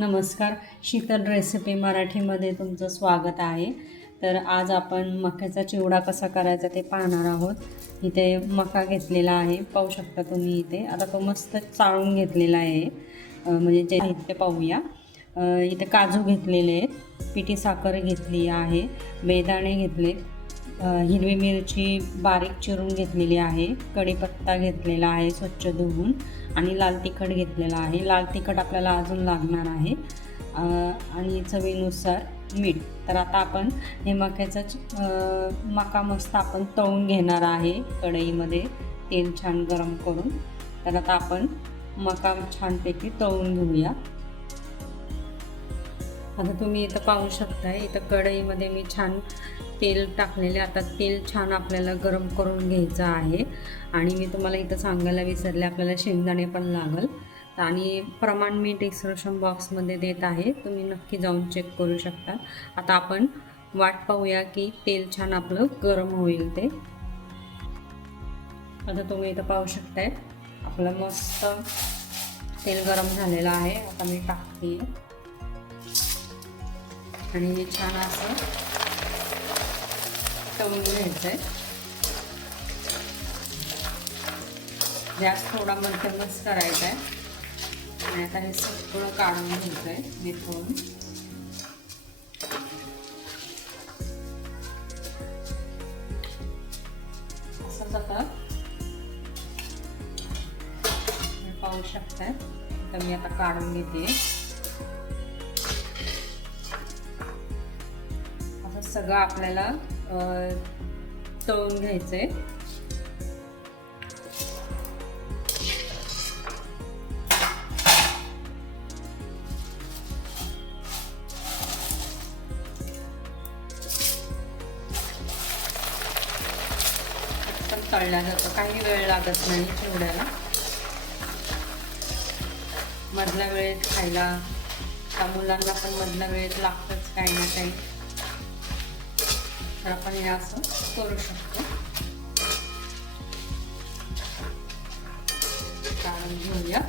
नमस्कार. शीतल रेसिपी मराठीमध्ये तुमचं स्वागत आहे. तर आज आपण मक्याचा चिवडा कसा करायचा ते पाहणार आहोत. इथे मका घेतलेला आहे. पाहू शकता तुम्ही इथे. आता तो मस्त चाळून घेतलेला आहे. म्हणजे जे साहित्य पाहूया. इथे काजू घेतलेले आहेत. पिठी साखर घेतली आहे. बेदाणे घेतले. हिरवी मिरची बारीक चिरून घेतलेली आहे कढीपत्ता घेतलेला आहे स्वच्छ धुवून आणि लाल तिखट घेतलेला आहे. लाल तिखट आपल्याला अजून लागणार आहे. आणि चवीनुसार मीठ. तर आता आपण हे मक्याचं मका मस्त आपण तळून घेणार आहे कढईमध्ये. तेल छान गरम करून. तर आता आपण मका छानपैकी तळून घेऊया. आता तुम्ही इथं पाहू शकताय इथं कढईमध्ये मी छान तेल टाकलेले आता तेल छान आपल्याला गरम करून घ्यायचं आहे. आणि मी तुम्हाला इथं सांगायला विसरले आपल्याला शेंगदाणे पण लागल. आणि प्रमाण मी डिस्क्रिप्शन बॉक्समध्ये देत आहे तुम्ही नक्की जाऊन चेक करू शकता. आता आपण वाट पाहूया की तेल छान आपलं गरम होईल ते. आता तुम्ही इथं पाहू शकताय आपलं मस्त तेल गरम झालेलं आहे. आता मी टाकते. आणि छान असं तळून घ्यायचं आहे गॅस थोडा मध्यमच करायचा आहे आणि आता हे सगळं काढून घ्यायचं आहे निथळून असंच आता पाहू शकताय. तर मी आता काढून घेते. असं सगळं आपल्याला तळून घ्यायचंय पटकन तळल्या जातं काही वेळ लागत नाही चिवड्याला मधल्या वेळेत खायला त्या मुलांना पण मधल्या वेळेत लागतंच काही ना काही. तर आपण हे असं करू शकतो. काढून घेऊया.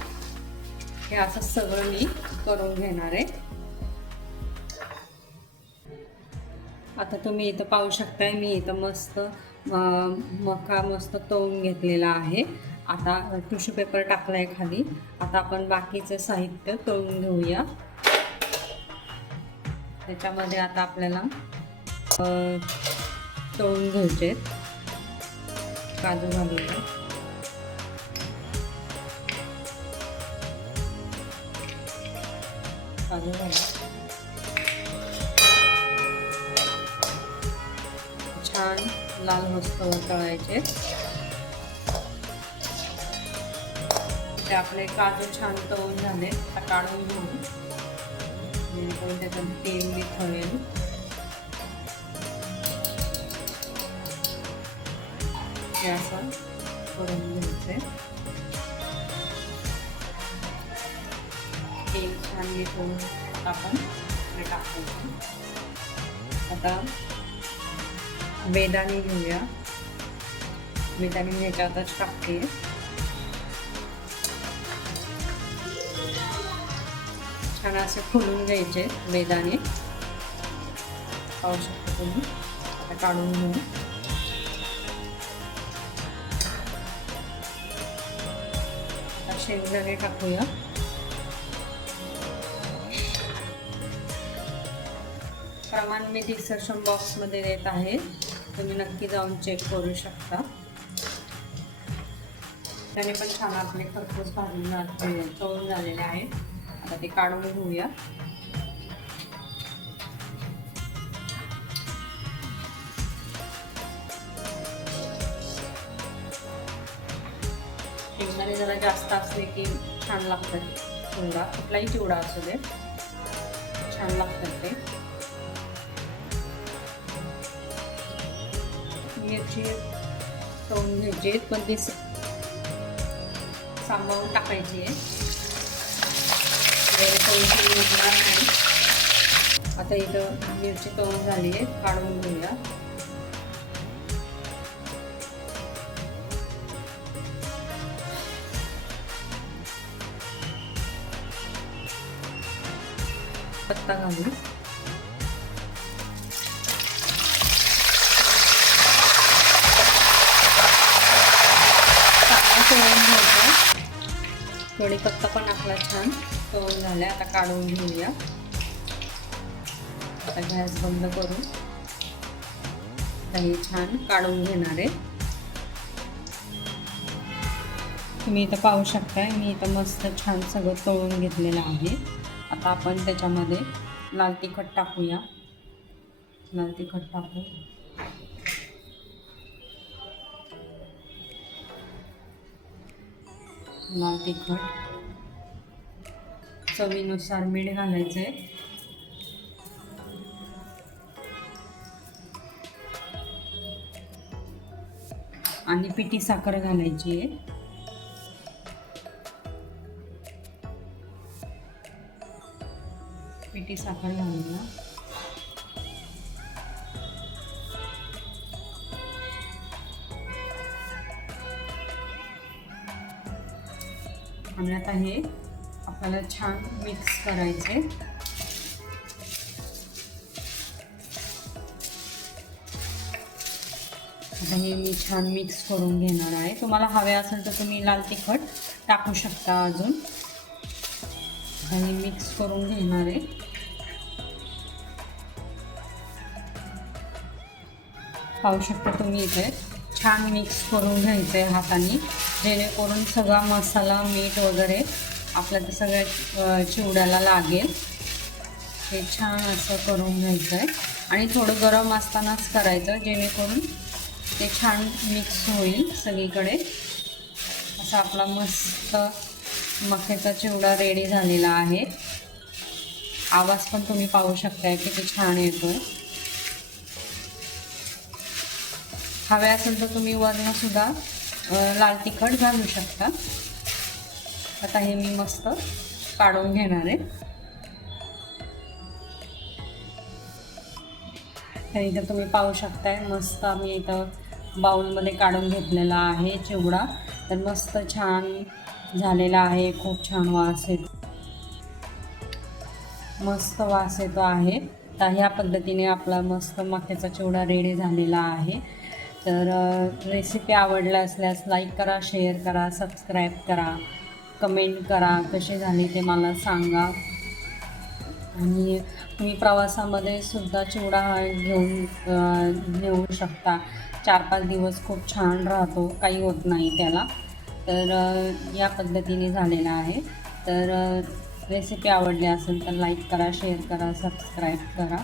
हे असं सगळं मी करून घेणार आहे. आता तुम्ही इथं पाहू शकताय मी इथं मस्त मका मस्त तळून घेतलेला आहे. आता टिश्यू पेपर टाकलाय खाली. आता आपण बाकीचं साहित्य तळून घेऊया. त्याच्यामध्ये आता आपल्याला तळून घ्यायचे आहेत. काजू घालूया काजू घालूया छान लाल मस्तवर तळायचे. ते आपले काजू छान तळून झाले काढून घेऊन जेणेकरून त्याचं तेल निथळेल हे असं करून घ्यायचंय तेल छान घेऊन आपण हे टाकायचं आता बेदाणे घेऊया बेदाणे मी ह्याच्यातच टाकते छान असे फुलून घ्यायचे बेदाणे पाहू शकता तुम्ही आता काढून घेऊ शेंगदाणे टाकूया. प्रमाण मी डिस्क्रिप्शन बॉक्समध्ये देत आहे. तुम्ही नक्की जाऊन चेक करू शकता. त्याने पण छान आपले खरपूस भाजून झाले तळून झालेले आहेत. आता ते काढून घेऊया. शेंगदाणे जरा जास्त असले की छान लागतात चिवडा कुठलाही चिवडा असू दे. छान लागतात ते. मिरची तळून घ्यायची पण ती सांभाळून टाकायची आहे. नाही. आता इथं मिरची तळून झाली आहे काढून घेऊया. कढीपत्ता घालू चांगलं तळून कढीपत्ता पण आपला छान तळून झाला आता काढून घेऊया आता गॅस बंद करून दही छान काढून घेणार आहे तुम्ही इथं पाहू शकताय मी इथं मस्त छान सगळं तळून घेतलेलं आहे आता आपण त्याच्यामध्ये लाल तिखट टाकूया. लाल तिखट टाकू. लाल तिखट. चवीनुसार मीठ घालायचं आहे आणि पिठी साखर घालायची आहे. चिमटी साखर घालूया आणि आता हे आपल्याला छान मिक्स करायचे. आता हे मी छान मिक्स करून घेणार आहे. तुम्हाला हवे असेल तर तुम्ही लाल तिखट टाकू शकता अजून. आणि मिक्स करून घेणार आहे. पाहू शकता तुम्ही इथे. छान मिक्स करून घ्यायचं आहे हाताने. जेणेकरून सगळा मसाला मीठ वगैरे आपल्या त्या सगळ्या चिवड्याला लागेल. हे छान असं करून घ्यायचं आहे. आणि थोडं गरम असतानाच करायचं जेणेकरून ते छान मिक्स होईल सगळीकडे. असा आपला मस्त मक्याचा चिवडा रेडी झालेला आहे. आवाज पण तुम्ही पाहू शकताय किती छान येतो हवे असेल तर तुम्ही वरणसुद्धा लाल तिखट घालू शकता. आता हे मी मस्त काढून घेणार आहे. तर इथं तुम्ही पाहू शकताय मस्त आम्ही इथं बाऊलमध्ये काढून घेतलेला आहे चिवडा. तर मस्त छान झालेला आहे खूप छान वास येतो. मस्त वास येतो आहे. तर ह्या पद्धतीने आपला मस्त मक्याचा चिवडा रेडी झालेला आहे. तर रेसिपी आवडल्या असल्यास लाईक करा शेअर करा सबस्क्राईब करा कमेंट करा कशी झाली ते मला सांगा. आणि तुम्ही प्रवासामध्ये सुद्धा चिवडा हा घेऊन घेऊ शकता. चार पाच दिवस खूप छान राहतो काही होत नाही त्याला. तर या पद्धतीने झालेला आहे. तर रेसिपी आवडली असेल तर लाईक करा शेअर करा सबस्क्राईब करा.